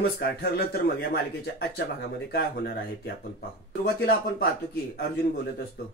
नमस्कार. ठरलं तर मग या मालिकेच्या आजच्या भागामध्ये काय होणार आहे ते आपण पाहू. सुरुवातीला आपण पाहतो की अर्जुन बोलत असतो,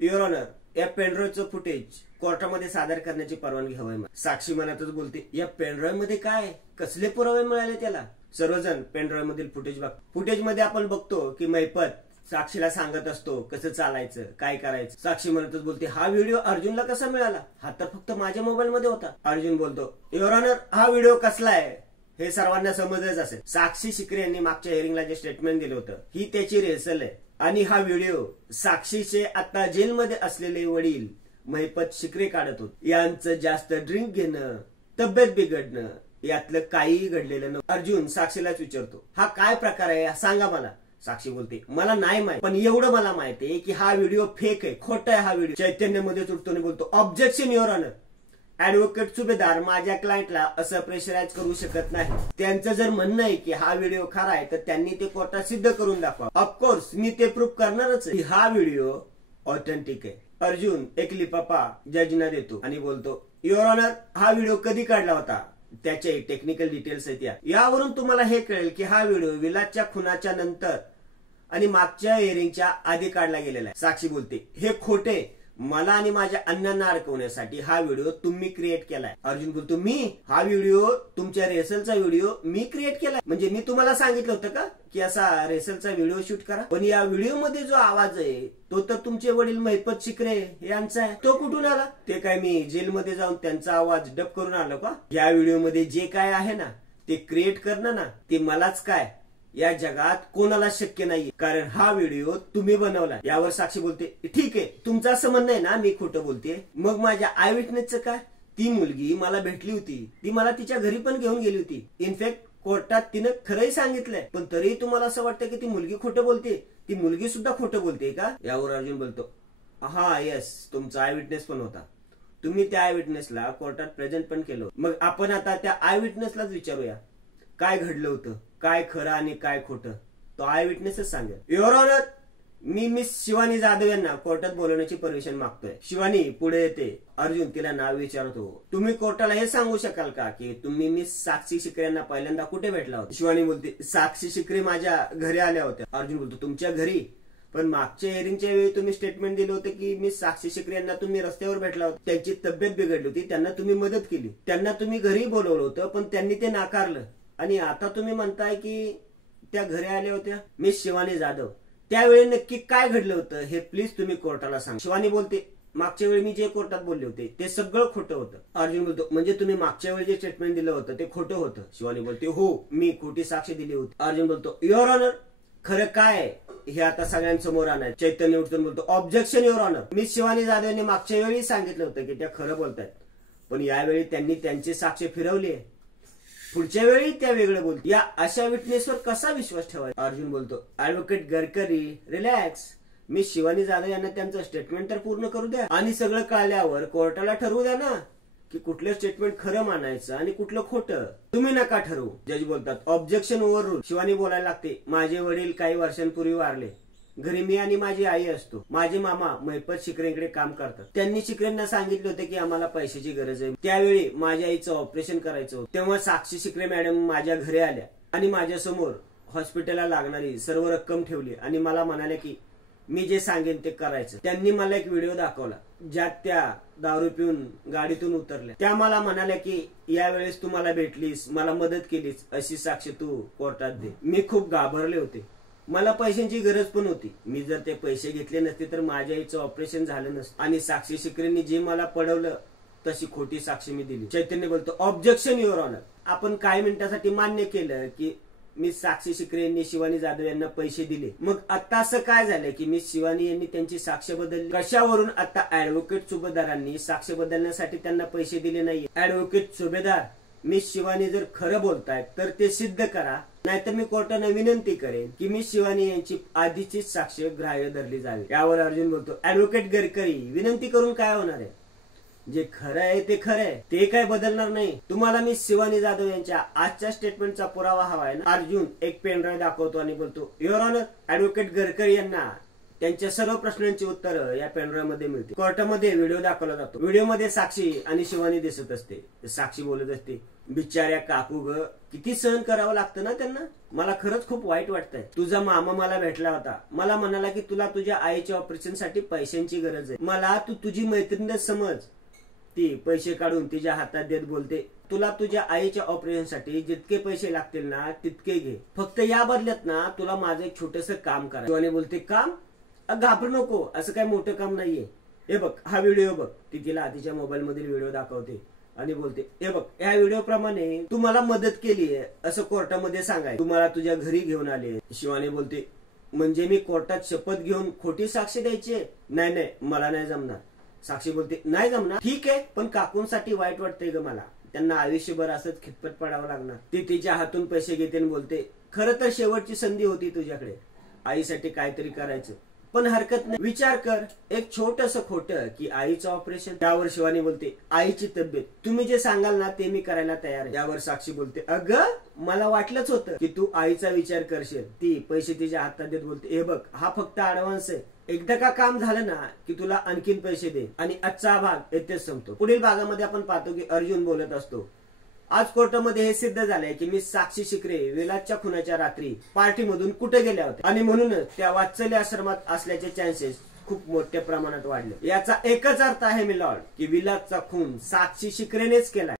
युअर ऑनर, या पेनड्राईव्हचं फुटेज कोर्टामध्ये सादर करण्याची परवानगी हवी. साक्षी मनातच बोलते, या पेनड्राईव्ह मध्ये काय कसले पुरावे मिळाले त्याला. सर्वजण पेनड्राईव्ह मधील फुटेज बघ. फुटेज मध्ये आपण बघतो की महिपत साक्षीला सांगत असतो कसं चालायचं काय करायचं. साक्षी म्हणतच बोलते, हा व्हिडिओ अर्जुनला कसा मिळाला, हा तर फक्त माझ्या मोबाईल मध्ये होता. अर्जुन बोलतो, युअर ऑनर, हा व्हिडिओ कसला आहे हे सर्वांना समजच असेल. साक्षी शिकरे यांनी मागच्या हिअरिंगला जे स्टेटमेंट दिलं होतं ही त्याची रिहर्सल आहे आणि हा व्हिडिओ साक्षीचे आता जेलमध्ये असलेले वडील महिपत शिकरे काढत होते. यांचं जास्त ड्रिंक घेणं, तब्येत बिघडणं यातलं काहीही घडलेलं नव्हतं. अर्जुन साक्षीलाच विचारतो, हा काय प्रकार आहे सांगा मला. साक्षी बोलते, मला नाही माहित, पण एवढं मला माहिती आहे की हा व्हिडिओ फेक आहे, खोटा आहे हा व्हिडिओ. चैतन्यमध्ये तुटतो बोलतो, ऑब्जेक्शन युअर ऑनर. ऍडव्होकेट सुभेदार माझ्या क्लायंटला असं प्रेशराईज करू शकत नाही. त्यांचं जर म्हणणं आहे की हा व्हिडिओ खरा आहे तर त्यांनी ते कोर्टात सिद्ध करून दाखवा. ऑफकोर्स मी ते प्रूव्ह करणारच आहे. हा व्हिडिओ ऑथेंटिक आहे. अर्जुन एक लिफाफा जजना देतो आणि बोलतो, युअर ऑनर, हा व्हिडिओ कधी काढला होता त्याचे टेक्निकल डिटेल्स आहेत. यावरून तुम्हाला हे कळेल की हा व्हिडिओ विलासच्या खुनाच्या नंतर आणि मागच्या हिअरिंगच्या आधी काढला गेलेला आहे. साक्षी बोलते, हे खोटे, मला आणि माझ्या अण्णांना अडकवण्यासाठी हा व्हिडिओ तुम्ही क्रिएट केलाय. अर्जुन बोलतो, मी हा व्हिडिओ तुमच्या रेसलचा व्हिडिओ मी क्रिएट केलाय, म्हणजे मी तुम्हाला सांगितलं होतं का की असा रेसलचा व्हिडिओ शूट करा. पण या व्हिडिओ मध्ये जो आवाज आहे तो तर तुमचे वडील महिपत शिकरे यांचा आहे. तो कुठून आला? ते काय मी जेलमध्ये जाऊन त्यांचा आवाज डब करून आलो का? या व्हिडिओ मध्ये जे काय आहे ना ते क्रिएट करणं ना ते मलाच काय या जगात कोणाला शक्य नाही, कारण हा व्हिडिओ तुम्ही बनवला. यावर साक्षी बोलते, ठीक आहे तुमचं असं म्हणणं आहे ना मी खोटं बोलते, मग माझ्या आय विटनेसचं काय? ती मुलगी मला भेटली होती, ती मला तिच्या घरी पण घेऊन गेली होती. इनफॅक्ट कोर्टात तिनं खरंही सांगितलंय, पण तरीही तुम्हाला असं वाटतं की ती मुलगी खोटं बोलते, ती मुलगी सुद्धा खोटं बोलते का? यावर अर्जुन बोलतो, हा येस, तुमचा आय विटनेस पण होता, तुम्ही त्या आय विटनेसला कोर्टात प्रेझेंट पण केलं. मग आपण आता त्या आय विटनेसलाच विचारूया काय घडलं होतं, काय खरं आणि काय खोटं. तो आय विटनेसच सांगेल. युअर ऑनर, मी मिस शिवानी जाधव यांना कोर्टात बोलवण्याची परमिशन मागतोय. शिवानी पुढे येते. अर्जुन तिला नाव विचारतो, तुम्ही कोर्टाला हे सांगू शकाल का की तुम्ही मिस साक्षी शिकरे यांना पहिल्यांदा कुठे भेटला होता? शिवानी बोलते, साक्षी शिकरे माझ्या घरी आल्या होत्या. अर्जुन बोलतो, तुमच्या घरी? पण मागच्या हिअरिंगच्या वेळी तुम्ही स्टेटमेंट दिलं होतं की मिस साक्षी शिकरे यांना तुम्ही रस्त्यावर भेटला होता, त्यांची तब्येत बिघडली होती, त्यांना तुम्ही मदत केली, त्यांना तुम्ही घरी बोलवलं होतं पण त्यांनी ते नाकारलं, आणि आता तुम्ही म्हणताय की त्या घरी आल्या होत्या. मिस शिवानी जाधव, त्यावेळी नक्की काय घडलं होतं हे प्लीज तुम्ही कोर्टाला सांगा. शिवानी बोलते, मागच्या वेळी मी जे कोर्टात बोलले होते ते सगळं खोटं होतं. अर्जुन बोलतो, म्हणजे तुम्ही मागच्या वेळी जे स्टेटमेंट दिलं होतं ते खोटं होतं? शिवानी बोलते, हो, मी खोटी साक्ष दिली होती. अर्जुन बोलतो, युअर ऑनर, खरं काय हे आता सगळ्यांसमोर आणाय. चैतन्य उठून बोलतो, objection your honour. Miss Shivani Jadhav यांनी मागच्या वेळी सांगितलं होतं की त्या खरं बोलतायत, पण यावेळी त्यांनी त्यांची साक्ष फिरवली, पुढच्या वेळी त्या वेगळं बोलतो. या अशा विटनेसवर कसा विश्वास ठेवायचा? अर्जुन बोलतो, ऍडव्होकेट गडकरी रिलॅक्स, मी शिवानी जाधव यांना त्यांचं स्टेटमेंट तर पूर्ण करू द्या आणि सगळं कळल्यावर कोर्टाला ठरवू द्या ना की कुठलं स्टेटमेंट खरं मानायचं आणि कुठलं खोटं. तुम्ही नका ठरवू. जज बोलतात, ऑब्जेक्शन ओव्हर रूल. शिवानी बोलायला लागते, माझे वडील काही वर्षांपूर्वी वारले, घरी मी आणि माझी आई असतो. माझे मामा महिपत शिकरेंकडे काम करतात. त्यांनी शिकरेंना सांगितलं होतं की आम्हाला पैशाची गरज आहे. त्यावेळी माझ्या आईचं ऑपरेशन करायचं होतं. तेव्हा साक्षी शिकरे मॅडम माझ्या घरी आल्या आणि माझ्या समोर हॉस्पिटलला लागणारी सर्व रक्कम ठेवली आणि मला म्हणाले की मी जे सांगेन ते करायचं. त्यांनी मला एक व्हिडिओ दाखवला ज्यात त्या दारू पिऊन गाडीतून उतरल्या. त्या मला म्हणाल्या की यावेळेस तू मला भेटलीस, मला मदत केलीस, अशी साक्ष तू कोर्टात दे. मी खूप घाबरले होते, मला पैशांची गरज पण होती. मी जर ते पैसे घेतले नसते तर माझ्या आईचं ऑपरेशन झालं नसतं आणि साक्षी शिकरेंनी जे मला पडवलं तशी खोटी साक्षी मी दिली. चैतन्य बोलतो, ऑब्जेक्शन युअर ऑनर. आपण काही मिनिटांसाठी मान्य केलं की मिस साक्षी शिकरे यांनी शिवानी जाधव यांना पैसे दिले, मग आता असं काय झालं की मिस शिवानी यांनी त्यांची साक्ष बदलली? कशावरून? आता ऍडव्होकेट सुभेदारांनी साक्ष बदलण्यासाठी त्यांना पैसे दिले नाही. ऍडव्होकेट सुभेदार, मिस शिवानी जर खरं बोलतायत तर ते सिद्ध करा, नाहीतर मी कोर्टाने विनंती करेन की मिस शिवानी यांची आधीचीच साक्ष ग्राह्य धरली जावी. यावर अर्जुन बोलतो, ऍडव्होकेट गडकरी, विनंती करून काय होणार आहे? जे खरं आहे ते खरं आहे, ते काय बदलणार नाही. तुम्हाला मिस शिवानी जाधव यांच्या आजच्या स्टेटमेंटचा पुरावा हवा आहे ना? अर्जुन एक पेन ड्राईव्ह दाखवतो आणि बोलतो, युअर ऑनर, ऍडव्होकेट गडकरी यांना त्यांच्या सर्व प्रश्नांची उत्तरं या पेनड्राईव्ह मध्ये मिळते. कोर्टामध्ये व्हिडिओ दाखवला जातो. व्हिडिओमध्ये साक्षी आणि शिवानी दिसत असते. साक्षी बोलत असते, बिचाऱ्या काकू ग, किती सहन करावं लागतं ना त्यांना. मला खरंच खूप वाईट वाटतंय. तुझा मामा मला भेटला होता. मला म्हणाला की तुला तुझ्या आईच्या ऑपरेशन साठी पैशांची गरज आहे. मला तू तुझी मैत्रीणच समज. ती पैसे काढून तिच्या हातात देत बोलते, तुला तुझ्या आईच्या ऑपरेशन साठी जितके पैसे लागतील ना तितके घे. फक्त या बदल्यात ना तुला माझं एक छोटंसं काम करा. शिवानी बोलते, काम? घाबरू नको, असं काही मोठं काम नाहीये. हे बघ हा व्हिडिओ बघ. ती तिला तिच्या मोबाईल मधील व्हिडिओ दाखवते आणि बोलते, हे बघ या व्हिडिओ प्रमाणे तू मला मदत केली आहे असं कोर्टामध्ये सांगाय. तू मला तुझ्या घरी घेऊन आले. शिवानी बोलते, म्हणजे मी कोर्टात शपथ घेऊन खोटी साक्ष द्यायची? नाही नाही, मला नाही जमणार. साक्षी बोलते, नाही जमणार? ठीक आहे, पण काकूंसाठी वाईट वाटतंय ग मला. त्यांना आयुष्यभर असंच खितपत पडावं लागणार. ती तिच्या हातून पैसे घेते आणि बोलते, खरं तर शेवटची संधी होती तुझ्याकडे. आईसाठी काहीतरी करायचं, पण हरकत नाही. विचार कर, एक छोटस खोटं की आईचं ऑपरेशन. त्यावर शिवानी बोलते, आईची तब्येत, तुम्ही जे सांगाल ना ते मी करायला तयार आहे. त्यावर साक्षी बोलते, अगं मला वाटलंच होतं की तू आईचा विचार करशील. ती पैसे तिच्या हातात देत बोलते, हे बघ हा फक्त ऍडव्हान्स आहे. एकदा का काम झालं ना की तुला आणखीन पैसे दे. आणि आजचा भाग येथेच संपतो. पुढील भागामध्ये आपण पाहतो की अर्जुन बोलत असतो, आज कोर्टामध्ये हे सिद्ध झालंय की मी साक्षी शिकरे विलासच्या खुनाच्या रात्री पार्टीमधून कुठे गेल्या होत्या आणि म्हणूनच त्या वात्सल्य आश्रमात असल्याचे चान्सेस खूप मोठ्या प्रमाणात वाढले. याचा एकच अर्थ आहे मिलॉर्ड की विलासचा खून साक्षी शिकरेनेच केलाय.